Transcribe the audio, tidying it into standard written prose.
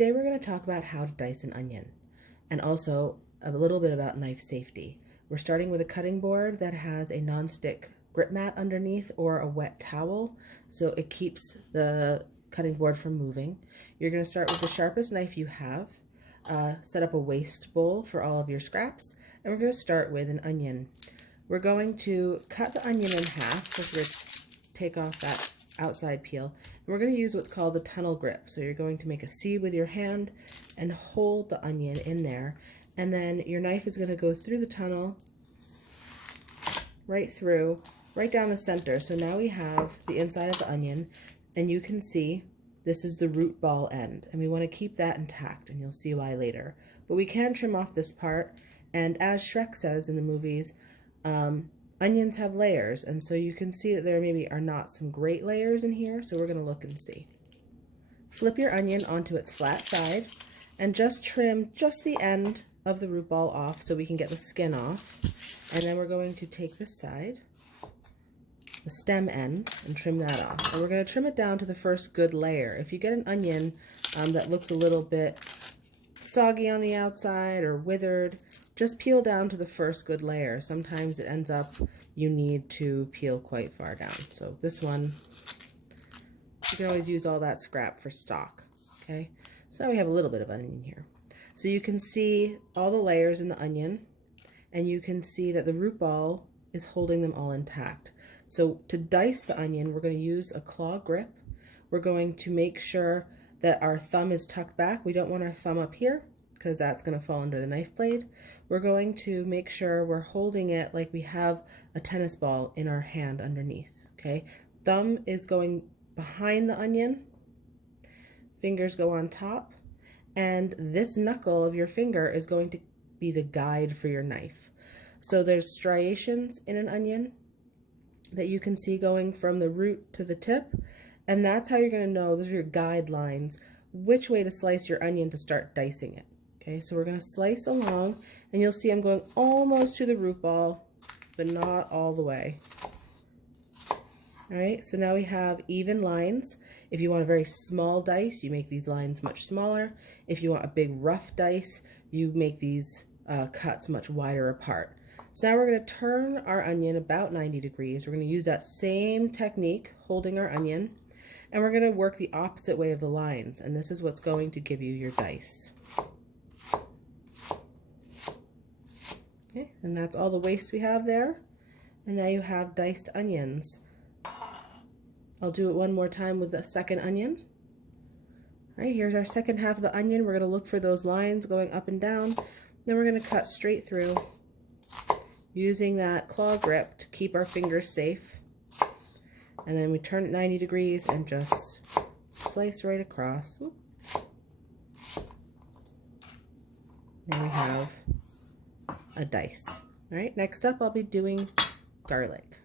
Today we're going to talk about how to dice an onion and also a little bit about knife safety. We're starting with a cutting board that has a non-stick grip mat underneath or a wet towel so it keeps the cutting board from moving. You're going to start with the sharpest knife you have, set up a waste bowl for all of your scraps, and we're going to start with an onion. We're going to cut the onion in half, so we're going to take off that outside peel, and we're going to use what's called the tunnel grip. So you're going to make a C with your hand and hold the onion in there, and then your knife is going to go through the tunnel, right through, right down the center. So now we have the inside of the onion, and you can see this is the root ball end, and we want to keep that intact, and you'll see why later. But we can trim off this part, and as Shrek says in the movies, onions have layers, and so you can see that there maybe are not some great layers in here, so we're going to look and see. Flip your onion onto its flat side and just trim just the end of the root ball off so we can get the skin off. And then we're going to take this side, the stem end, and trim that off. And we're going to trim it down to the first good layer. If you get an onion that looks a little bit soggy on the outside or withered, just peel down to the first good layer. Sometimes it ends up you need to peel quite far down. So this one, you can always use all that scrap for stock. Okay, so now we have a little bit of onion here. So you can see all the layers in the onion, and you can see that the root ball is holding them all intact. So to dice the onion, we're going to use a claw grip. We're going to make sure that our thumb is tucked back. We don't want our thumb up here because that's going to fall under the knife blade. We're going to make sure we're holding it like we have a tennis ball in our hand underneath. Okay, thumb is going behind the onion, fingers go on top, and this knuckle of your finger is going to be the guide for your knife. So there's striations in an onion that you can see going from the root to the tip, and that's how you're going to know, those are your guidelines, which way to slice your onion to start dicing it. Okay, so we're going to slice along, and you'll see I'm going almost to the root ball, but not all the way. All right, so now we have even lines. If you want a very small dice, you make these lines much smaller. If you want a big rough dice, you make these cuts much wider apart. So now we're going to turn our onion about 90 degrees. We're going to use that same technique, holding our onion, and we're going to work the opposite way of the lines, and this is what's going to give you your dice. Okay, and that's all the waste we have there, and now you have diced onions. I'll do it one more time with the second onion. All right, here's our second half of the onion. We're going to look for those lines going up and down. Then we're going to cut straight through using that claw grip to keep our fingers safe. And then we turn it 90 degrees and just slice right across. Whoop. Then we have a dice. All right, next up I'll be doing garlic.